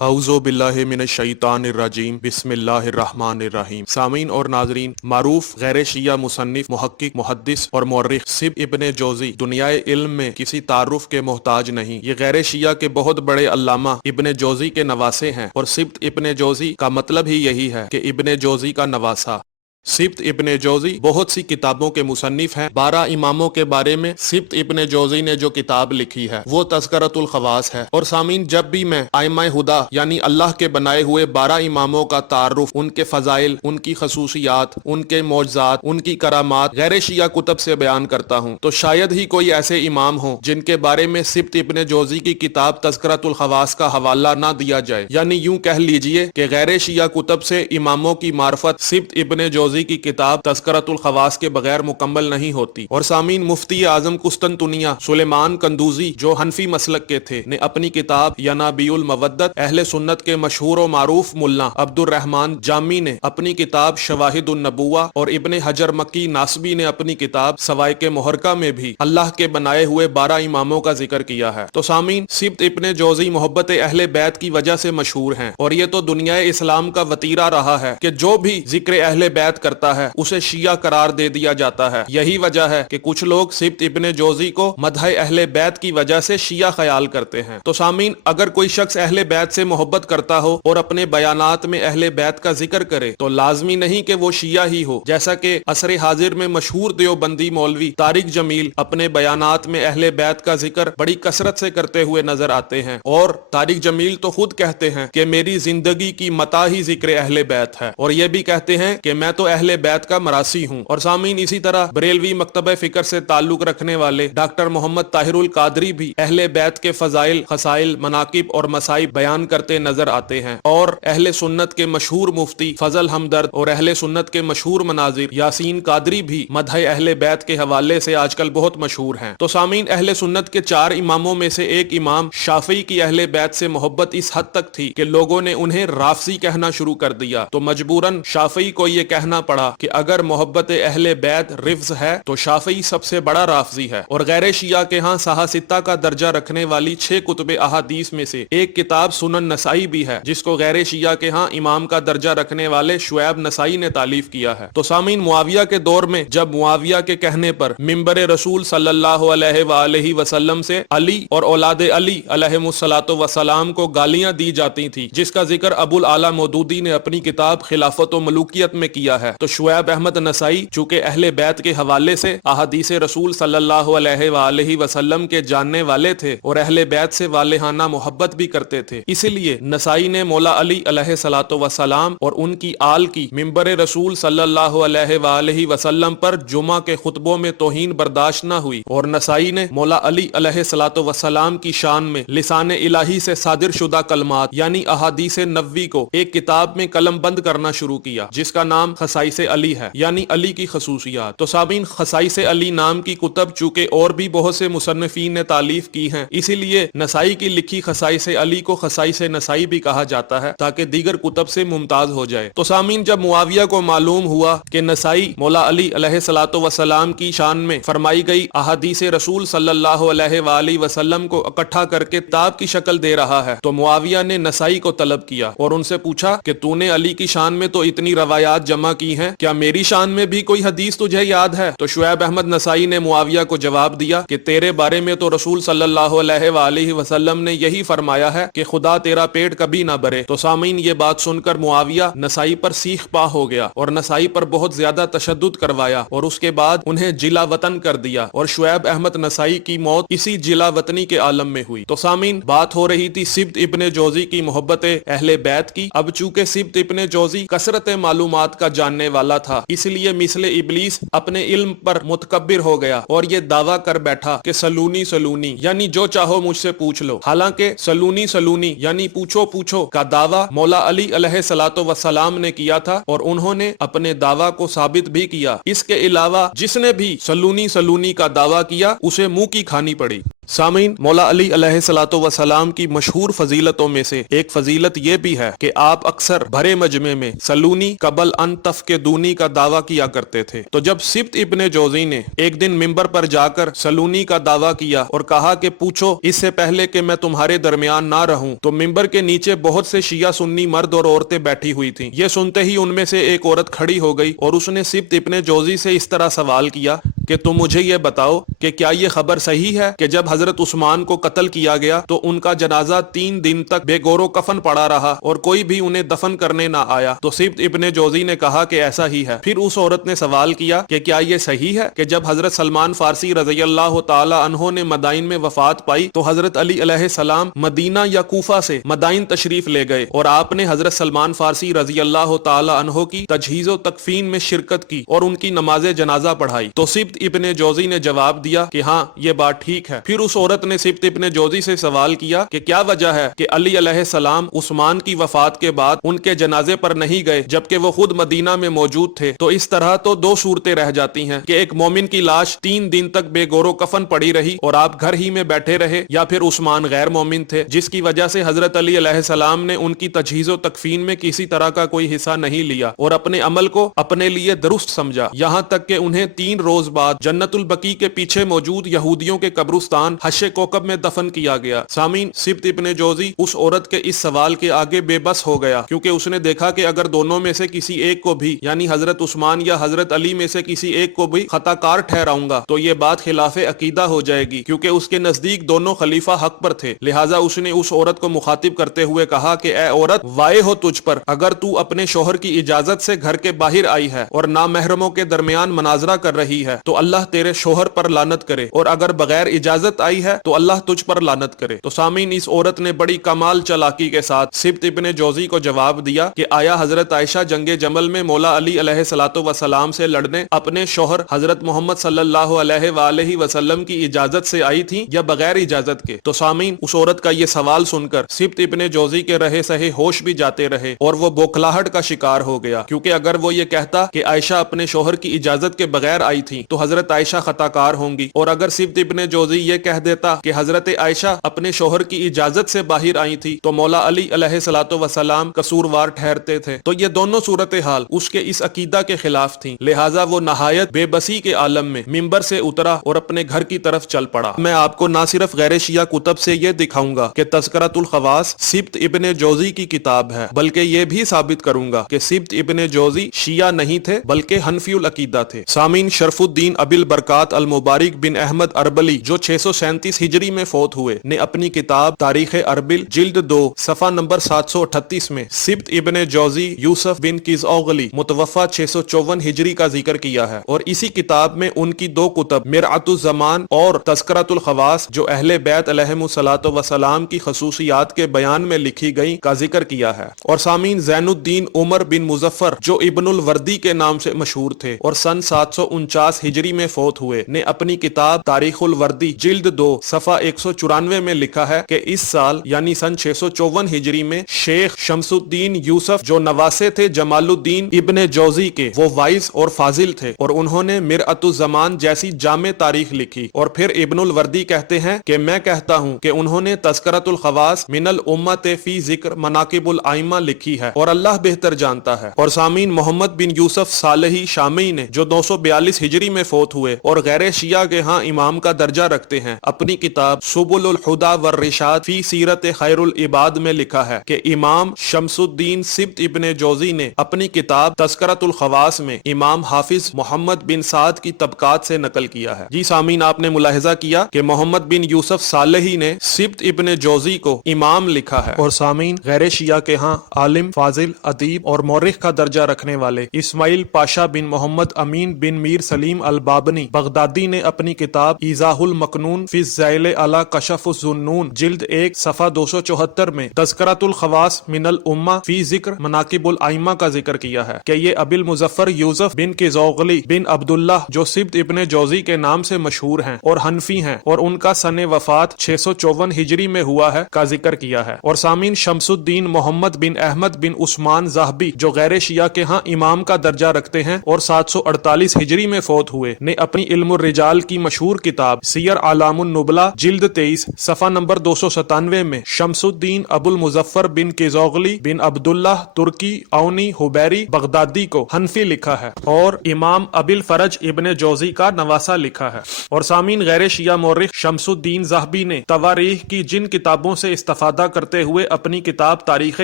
اعوذ باللہ من الشیطان الرجیم بسم اللہ الرحمن الرحیم۔ سامعین اور ناظرین، معروف غیر شیعہ مصنف، محقق، محدث اور مورخ سبت ابن جوزی دنیائے علم میں کسی تعارف کے محتاج نہیں۔ یہ غیر شیعہ کے بہت بڑے علامہ ابن جوزی کے نواسے ہیں، اور سبت ابن جوزی کا مطلب ہی یہی ہے کہ ابن جوزی کا نواسا۔ سبت ابن جوزی بہت سی کتابوں کے مصنف ہیں۔ 12 اماموں کے بارے میں سبت ابن جوزی نے جو کتاب لکھی ہے وہ تذکرۃ الخواص ہے۔ اور سامعین، جب بھی میں ائمہ ہدی یعنی اللہ کے بنائے ہوئے 12 اماموں کا تعارف، ان کے فضائل، ان کی خصوصیات، ان کے معجزات، ان کی کرامات غیر شیعہ کتب سے بیان کرتا ہوں، تو شاید ہی کوئی ایسے امام ہوں جن کے بارے میں سبت ابن جوزی کی کتاب تذکرۃ الخواص کا حوالہ نہ دیا جائے۔ یعنی یوں کہہ لیجئے کہ غیر شیعہ کتب سے اماموں کی معرفت سبت ابن جوزی کی کتاب تذکرۃ الخواص کے بغیر مکمل نہیں ہوتی۔ اور سامعین، مفتی اعظم قسطنطنیہ سلیمان قندوزی جو حنفی مسلک کے تھے نے اپنی کتاب ینابیع المودت، اہل سنت کے مشہور و معروف ملا عبد الرحمن جامی نے اپنی کتاب شواہد النبوہ، اور ابن حجر مکی ناصبی نے اپنی کتاب سوائق محرقہ میں بھی اللہ کے بنائے ہوئے 12 اماموں کا ذکر کیا ہے۔ تو سامعین، سبت ابن جوزی محبت اہل بیت کی وجہ سے مشہور ہیں، اور یہ تو دنیا اسلام کا وتیرہ رہا ہے کہ جو بھی ذکر اہل بیت کرتا ہے اسے شیعہ قرار دے دیا جاتا ہے۔ یہی وجہ ہے کہ کچھ لوگ سبت ابن جوزی کو مدح اہل بیت کی وجہ سے شیعہ خیال کرتے ہیں۔ تو سامعین، اگر کوئی شخص اہل بیت سے محبت کرتا ہو اور اپنے بیانات میں اہل بیت کا ذکر کرے تو لازمی نہیں کہ وہ شیعہ ہی ہو، جیسا کہ عصر حاضر میں مشہور دیوبندی مولوی طارق جمیل اپنے بیانات میں اہل بیت کا ذکر بڑی کثرت سے کرتے ہوئے نظر آتے ہیں۔ اور طارق جمیل تو خود کہتے ہیں کہ میری زندگی کی متاع ہی ذکر اہل بیت ہے، اور یہ بھی کہتے ہیں کہ میں تو اہل بیت کا مراسی ہوں۔ اور سامعین، اسی طرح بریلوی مکتبہ فکر سے تعلق رکھنے والے ڈاکٹر محمد طاہر القادری بھی اہل بیت کے فضائل، خصائل، مناقب اور مصائب بیان کرتے نظر آتے ہیں۔ اور اہل سنت کے مشہور مفتی فضل ہمدرد اور اہل سنت کے مشہور مناظر یاسین قادری بھی مدح اہل بیت کے حوالے سے آج کل بہت مشہور ہیں۔ تو سامعین، اہل سنت کے 4 اماموں میں سے ایک امام شافعی کی اہل بیت سے محبت اس حد تک تھی کہ لوگوں نے انہیں رافضی کہنا شروع کر دیا، تو مجبوراً شافعی کو یہ کہنا پڑا کہ اگر محبت اہل بیت رفض ہے تو شافعی سب سے بڑا رافضی ہے۔ اور غیر شیعہ کے ہاں صحاح ستہ کا درجہ رکھنے والی 6 کتب احادیث میں سے ایک کتاب سنن نسائی بھی ہے، جس کو غیر شیعہ کے ہاں امام کا درجہ رکھنے والے شعیب نسائی نے تالیف کیا ہے۔ تو سامعین، معاویہ کے دور میں جب معاویہ کے کہنے پر منبر رسول صلی اللہ علیہ وآلہ وسلم سے علی اور اولاد علی علیہم الصلاۃ والسلام کو گالیاں دی جاتی تھی، جس کا ذکر ابو الاعلی مودودی نے اپنی کتاب خلافت و ملوکیت میں کیا ہے، تو شعیب احمد نسائی چونکہ اہل بیت کے حوالے سے احادیث رسول صلی اللہ علیہ وآلہ وسلم کے جاننے والے تھے اور اہل بیت سے والہانہ محبت بھی کرتے تھے، اسی لیے نسائی نے مولا علی علیہ الصلوۃ والسلام اور ان کی آل کی منبر رسول صلی اللہ علیہ وآلہ وسلم پر جمعہ کے خطبوں میں توہین برداشت نہ ہوئی، اور نسائی نے مولا علی علیہ الصلوۃ والسلام کی شان میں لسان الہی سے صادر شدہ کلمات یعنی احادیث نبوی کو ایک کتاب میں قلم بند کرنا شروع کیا، جس کا نام خصائص علی ہے، یعنی علی کی خصوصیات۔ تو سامعین، خصائص علی نام کی کتب چونکہ اور بھی بہت سے مصنفین نے تالیف کی ہیں، اسی لیے نسائی کی لکھی خصائص علی کو خصائص نسائی بھی کہا جاتا ہے تاکہ دیگر کتب سے ممتاز ہو جائے۔ تو سامعین، جب معاویہ کو معلوم ہوا کہ نسائی مولا علی علیہ الصلوۃ والسلام کی شان میں فرمائی گئی احادیث رسول صلی اللہ علیہ وآلہ وسلم کو اکٹھا کر کے کتاب کی شکل دے رہا ہے، تو معاویہ نے نسائی کو طلب کیا اور ان سے پوچھا کہ تو نے علی کی شان میں تو اتنی روایات جمع کی ہیں، کیا میری شان میں بھی کوئی حدیث تجھے یاد ہے؟ تو شعیب احمد نسائی نے معاویہ کو جواب دیا کہ تیرے بارے میں تو رسول صلی اللہ علیہ وآلہ وسلم نے یہی فرمایا ہے کہ خدا تیرا پیٹ کبھی نہ بھرے۔ تو سامعین، یہ بات سن کر معاویہ نسائی پر سیخ پا ہو گیا اور نسائی پر بہت زیادہ تشدد کروایا، اور اس کے بعد انہیں جلا وطن کر دیا، اور شعیب احمد نسائی کی موت اسی جلا وطنی کے عالم میں ہوئی۔ تو سامعین، بات ہو رہی تھی سبت ابن جوزی کی محبت اہل بیت کی۔ اب چونکہ سبت ابن جوزی کثرت معلومات کا جاننے والا تھا، اس لیے مثل ابلیس اپنے علم پر متکبر ہو گیا اور یہ دعویٰ کر بیٹھا کہ سلونی سلونی یعنی جو چاہو مجھ سے پوچھ لو۔ حالانکہ سلونی سلونی یعنی پوچھو پوچھو کا دعویٰ مولا علی علیہ الصلوۃ والسلام نے کیا تھا، اور انہوں نے اپنے دعویٰ کو ثابت بھی کیا۔ اس کے علاوہ جس نے بھی سلونی سلونی کا دعویٰ کیا اسے منہ کی کھانی پڑی۔ سامعین، مولا علی علیہ الصلوۃ والسلام کی مشہور فضیلتوں میں سے ایک فضیلت یہ بھی ہے کہ آپ اکثر بھرے مجمع میں سلونی قبل ان تفقدونی کا دعویٰ کیا کرتے تھے۔ تو جب سبط ابن جوزی نے ایک دن منبر پر جا کر سلونی کا دعویٰ کیا اور کہا کہ پوچھو اس سے پہلے کہ میں تمہارے درمیان نہ رہوں، تو منبر کے نیچے بہت سے شیعہ سنی مرد اور عورتیں بیٹھی ہوئی تھیں۔ یہ سنتے ہی ان میں سے ایک عورت کھڑی ہو گئی اور اس نے سبط ابن جوزی سے اس طرح سوال کیا کہ تم مجھے یہ بتاؤ کہ کیا یہ خبر صحیح ہے کہ جب حضرت عثمان کو قتل کیا گیا تو ان کا جنازہ 3 دن تک بے گور و کفن پڑا رہا اور کوئی بھی انہیں دفن کرنے نہ آیا؟ تو سبط ابن جوزی نے کہا کہ ایسا ہی ہے۔ پھر اس عورت نے سوال کیا کہ کیا یہ صحیح ہے کہ جب حضرت سلمان فارسی رضی اللہ تعالی عنہ نے مدائن میں وفات پائی تو حضرت علی علیہ السلام مدینہ یا کوفہ سے مدائن تشریف لے گئے اور آپ نے حضرت سلمان فارسی رضی اللہ تعالی عنہ کی تجہیز و تکفین میں شرکت کی اور ان کی نماز جنازہ پڑھائی؟ تو سبط ابن جوزی نے جواب دیا کہ ہاں یہ بات ٹھیک ہے۔ پھر اس عورت نے سبط ابن جوزی سے سوال کیا کہ کیا وجہ ہے کہ علی علیہ السلام عثمان کی وفات کے بعد ان کے جنازے پر نہیں گئے جبکہ وہ خود مدینہ میں موجود تھے؟ تو اس طرح تو 2 صورتیں رہ جاتی ہیں کہ ایک مومن کی لاش 3 دن تک بے گور و کفن پڑی رہی اور آپ گھر ہی میں بیٹھے رہے، یا پھر عثمان غیر مومن تھے جس کی وجہ سے حضرت علی علیہ السلام نے ان کی تجہیز و تکفین میں کسی طرح کا کوئی حصہ نہیں لیا اور اپنے عمل کو اپنے لیے درست سمجھا، یہاں تک کہ انہیں 3 روز بعد جنت البقیع کے پیچھے موجود یہودیوں کے قبرستان حش کوکب میں دفن کیا گیا۔ سامعین، سبط ابن جوزی اس عورت کے اس سوال کے آگے بے بس ہو گیا کیونکہ اس نے دیکھا کہ اگر دونوں میں سے کسی ایک کو بھی یعنی حضرت عثمان یا حضرت علی میں سے کسی ایک کو بھی خطا کار ٹھہراؤں گا تو یہ بات خلاف عقیدہ ہو جائے گی، کیونکہ اس کے نزدیک دونوں خلیفہ حق پر تھے۔ لہٰذا اس نے اس عورت کو مخاطب کرتے ہوئے کہا کہ اے عورت، وائے ہو تجھ پر اگر تو اپنے شوہر کی اجازت سے گھر کے باہر آئی ہے اور نامحرموں کے درمیان مناظرہ کر رہی ہے تو اللہ تیرے شوہر پر لعنت کرے، اور اگر بغیر اجازت آئی ہے تو اللہ تجھ پر لعنت کرے۔ تو سامعین، اس عورت نے بڑی کمال چالاکی کے ساتھ سبط ابن جوزی کو جواب دیا کہ آیا حضرت عائشہ جنگ جمل میں مولا علی علیہ الصلوۃ والسلام سے لڑنے اپنے شوہر حضرت محمد صلی اللہ علیہ وآلہ وسلم کی اجازت سے آئی تھی یا بغیر اجازت کے؟ تو سامعین، اس عورت کا یہ سوال سن کر سبط ابن جوزی کے رہے سہے ہوش بھی جاتے رہے اور وہ بوکھلاہٹ کا شکار ہو گیا، کیونکہ اگر وہ یہ کہتا کہ عائشہ اپنے شوہر کی اجازت کے بغیر آئی تھی تو حضرت عائشہ خطا کار ہوں گی، اور اگر سبط ابن جوزی یہ کہہ دیتا کہ حضرت عائشہ اپنے شوہر کی اجازت سے باہر آئی تھی تو مولا علی علیہ الصلوۃ والسلام قصوروار ٹھہرتے تھے۔ تو یہ دونوں صورتحال اس کے اس عقیدہ کے خلاف تھیں، لہٰذا وہ نہایت بے بسی کے عالم میں منبر سے اترا اور اپنے گھر کی طرف چل پڑا۔ میں آپ کو نہ صرف غیر شیعہ کتب سے یہ دکھاؤں گا کہ تذکرۃ الخواص سبط ابن جوزی کی کتاب ہے، بلکہ یہ بھی ثابت کروں گا کہ سبط ابن جوزی شیعہ نہیں تھے بلکہ حنفی العقیدہ تھے۔ سامعین، شرف الدین ابی البرکات المبارک بن احمد اربلی جو 637 ہجری میں فوت ہوئے نے اپنی کتاب تاریخ اربل جلد 2 صفحہ نمبر 738 میں سبط ابن جوزی یوسف بن کیزاغلی متوفہ 654 ہجری کا ذکر کیا ہے، اور اسی کتاب میں ان کی 2 کتب مرعۃ الزمان اور تذکرۃ الخواص جو اہل بیت علیہم الصلوۃ والسلام کی خصوصیات کے بیان میں لکھی گئی کا ذکر کیا ہے۔ اور سامعین، زین الدین عمر بن مظفر جو ابن الوردی کے نام سے مشہور تھے اور سن 749 ہجری میں فوت ہوئے نے اپنی کتاب تاریخ الوردی جلد 2 صفحہ 194 میں لکھا ہے کہ اس سال یعنی سن 654 ہجری میں شیخ شمس الدین یوسف جو نواسے تھے جمال الدین ابن جوزی کے، وہ وائز اور فاضل تھے اور انہوں نے مرعۃ الزمان جیسی جامع تاریخ لکھی۔ اور پھر ابن الوردی کہتے ہیں کہ میں کہتا ہوں کہ انہوں نے تذکرۃ الخواص من الامت فی ذکر مناقب الائمہ لکھی ہے اور اللہ بہتر جانتا ہے۔ اور سامعین، محمد بن یوسف صالحی شامی نے جو 942 ہجری میں فوت ہوئے اور غیر شیعہ کے ہاں امام کا درجہ رکھتے ہیں، اپنی کتاب سبل الہدی والرشاد فی سیرت خیر العباد میں لکھا ہے کہ امام شمس الدین سبط ابن جوزی نے اپنی کتاب تذکرۃ الخواص میں امام حافظ محمد بن سعد کی طبقات سے نقل کیا ہے۔ جی سامعین، آپ نے ملاحظہ کیا کہ محمد بن یوسف صالحی نے سبط ابن جوزی کو امام لکھا ہے، اور سامعین، غیر شیعہ کے ہاں عالم، فاضل، ادیب اور مورخ کا درجہ رکھنے والے اسماعیل پاشا بن محمد امین بن میر سلیم البابنی بغدادی نے اپنی کتاب ایضاح المکنون فی الذیل علی کشف الظنون جلد 1 صفحہ 274 میں تذکرۃ الخواص من الامہ فی ذکر مناقب الائمہ کا ذکر کیا ہے کہ یہ ابی المظفر یوسف بن کیزاغلی بن عبداللہ جو سبط ابن جوزی کے نام سے مشہور ہیں اور حنفی ہیں اور ان کا سن وفات 654 ہجری میں ہوا ہے کا ذکر کیا ہے۔ اور سامعین، شمس الدین محمد بن احمد بن عثمان ذہبی جو غیر شیعہ کے ہاں امام کا درجہ رکھتے ہیں اور 748 ہجری میں فوت ہوئے ہوئے نے اپنی علم الرجال کی مشہور کتاب سیر اعلام النبلا جلد 23 صفحہ نمبر 297 میں شمس الدین ابو المظفر بن کیزوغلی بن عبداللہ ترکی اونی حبیری بغدادی کو حنفی لکھا ہے اور امام ابی الفرج ابن جوزی کا نواسہ لکھا ہے۔ اور سامعین، غیر شیعہ مورخ شمس الدین ذہبی نے تواریخ کی جن کتابوں سے استفادہ کرتے ہوئے اپنی کتاب تاریخ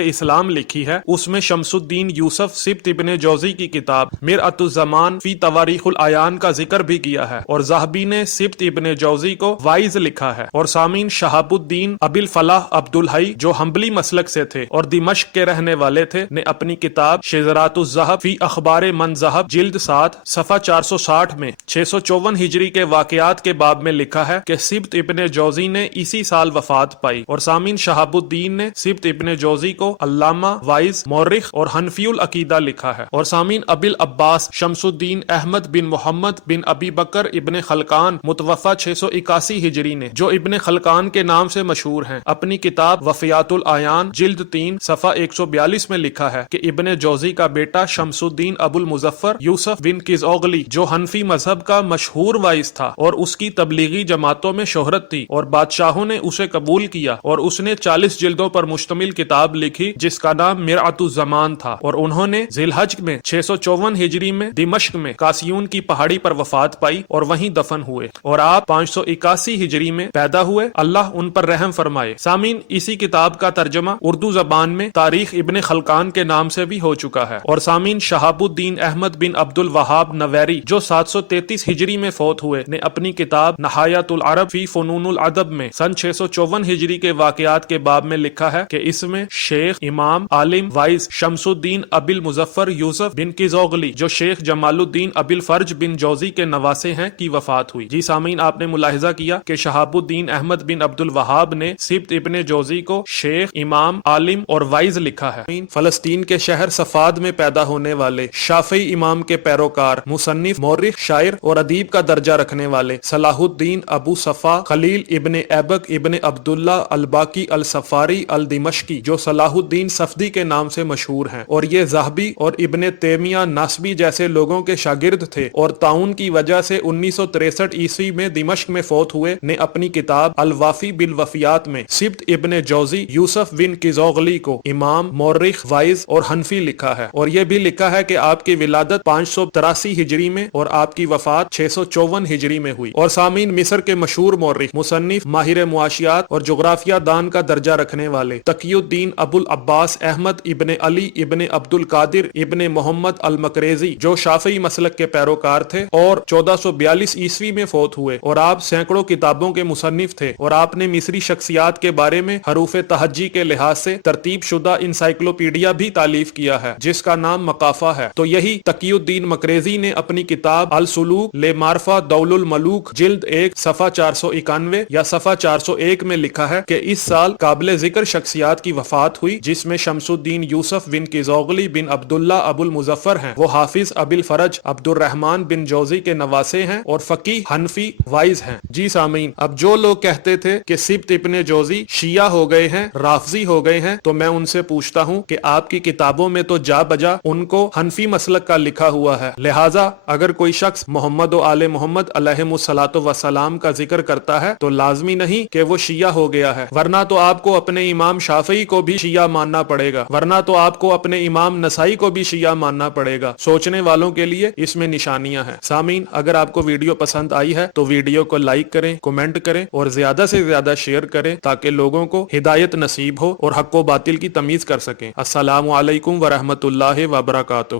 اسلام لکھی ہے، اس میں شمس الدین یوسف سبط ابن جوزی کی کتاب مرآت الزمان فی تواریخ العیان کا ذکر بھی کیا ہے، اور ذہبی نے سبط ابن جوزی کو وائز لکھا ہے۔ اور سامعین، شہاب الدین ابی الفلاح عبد الحی جو حنبلی مسلک سے تھے اور دمشق کے رہنے والے تھے نے اپنی کتاب شذرات الذہب فی اخبار من ذہب جلد 7 صفحہ 460 میں 654 ہجری کے واقعات کے باب میں لکھا ہے کہ سبط ابن جوزی نے اسی سال وفات پائی۔ اور سامعین، شہاب الدین نے سبط ابن جوزی کو علامہ، وائز، مورخ اور حنفی العقیدہ لکھا ہے۔ اور سامعین، ابی العباس شمس الدین احمد بن محمد بن ابی بکر ابن خلقان متوفہ 681 ہجری نے، جو ابن خلقان کے نام سے مشہور ہیں، اپنی کتاب وفیات العیان جلد 3 صفحہ 142 میں لکھا ہے کہ ابن جوزی کا بیٹا شمس الدین ابو المظفر یوسف بن کیزوغلی جو حنفی مذہب کا مشہور وائز تھا اور اس کی تبلیغی جماعتوں میں شہرت تھی، اور بادشاہوں نے اسے قبول کیا اور اس نے 40 جلدوں پر مشتمل کتاب لکھی جس کا نام مرآت الزمان تھا، اور انہوں نے ذی الحج میں 654 ہجری میں دمشق میں کاسیون کی پہاڑی پر وفات پائی اور وہیں دفن ہوئے، اور آپ 581 ہجری میں پیدا ہوئے، اللہ ان پر رحم فرمائے۔ سامعین، اسی کتاب کا ترجمہ اردو زبان میں تاریخ ابن خلقان کے نام سے بھی ہو چکا ہے۔ اور سامعین، شہاب الدین احمد بن عبد الوہاب نویری جو 733 ہجری میں فوت ہوئے نے اپنی کتاب نہایت العرب فی فنون الادب میں سن 654 ہجری کے واقعات کے باب میں لکھا ہے کہ اس میں شیخ، امام، عالم، وائز شمس الدین ابی المظفر یوسف بن کیزوغلی جو شیخ جمال الدین ابی الفرج بن جوزی کے نواسے ہیں کی وفات ہوئی۔ جی سامعین، آپ نے ملاحظہ کیا کہ شہاب الدین احمد بن عبد الوہاب نے سبط ابن جوزی کو شیخ، امام، عالم اور وائز لکھا ہے۔ فلسطین کے شہر صفاد میں پیدا ہونے والے شافعی امام کے پیروکار، مصنف، مورخ، شاعر اور ادیب کا درجہ رکھنے والے صلاح الدین ابو صفا خلیل ابن ایبک ابن عبداللہ الباقی الصفاری الدمشقی جو صلاح الدین صفدی کے نام سے مشہور ہیں، اور یہ ذہبی اور ابن تیمیہ ناسبی جیسے لوگوں کے شاگرد تھے، اور طاعون کی وجہ سے 1963 عیسوی میں دمشق میں فوت ہوئے، نے اپنی کتاب الوافی بالوفیات میں سبط ابن جوزی یوسف بن کیزوغلی کو امام، مورخ، وائز اور حنفی لکھا ہے، اور یہ بھی لکھا ہے کہ آپ کی ولادت 583 ہجری میں اور آپ کی وفات 654 ہجری میں ہوئی۔ اور سامعین، مصر کے مشہور مورخ، مصنف، ماہر معاشیات اور جغرافیہ دان کا درجہ رکھنے والے تقی الدین ابو العباس احمد ابن علی ابن عبد القادر ابن محمد المقریزی جو شافعی مسلک کے پیروکار تھے اور 1442 عیسوی میں فوت ہوئے، اور آپ سینکڑوں کتابوں کے مصنف تھے، اور آپ نے مصری شخصیات کے بارے میں حروف تہجی کے لحاظ سے ترتیب شدہ انسائکلوپیڈیا بھی تالیف کیا ہے جس کا نام مقافہ ہے۔ تو یہی تقی الدین مقریزی نے اپنی کتاب السلوک لمعرفہ دول الملوک جلد 1 صفحہ 491 یا صفحہ 401 میں لکھا ہے کہ اس سال قابل ذکر شخصیات کی وفات ہوئی جس میں شمس الدین یوسف بن کیزوغلی بن عبداللہ ابو المظفر ہیں، وہ حافظ ابی الفرج عبد الرحمن بن جوزی کے نواسے ہیں اور فقیہ، حنفی، وائز ہیں۔ جی سامعین، اب جو لوگ کہتے تھے کہ سبط ابن جوزی شیعہ ہو گئے ہیں، رافضی ہو گئے ہیں، تو میں ان سے پوچھتا ہوں کہ آپ کی کتابوں میں تو جا بجا ان کو حنفی مسلک کا لکھا ہوا ہے، لہٰذا اگر کوئی شخص محمد و آل محمد علیہم الصلاۃ والسلام کا ذکر کرتا ہے تو لازمی نہیں کہ وہ شیعہ ہو گیا ہے، ورنہ تو آپ کو اپنے امام شافعی کو بھی شیعہ ماننا پڑے گا، ورنہ تو آپ کو اپنے امام نسائی کو بھی شیعہ ماننا پڑے گا۔ سوچنے والوں کے لیے اس میں نشانیاں ہیں۔ سامعین، اگر آپ کو ویڈیو پسند آئی ہے تو ویڈیو کو لائک کریں، کمنٹ کریں اور زیادہ سے زیادہ شیئر کریں تاکہ لوگوں کو ہدایت نصیب ہو اور حق و باطل کی تمیز کر سکیں۔ السلام علیکم ورحمۃ اللہ وبرکاتہ۔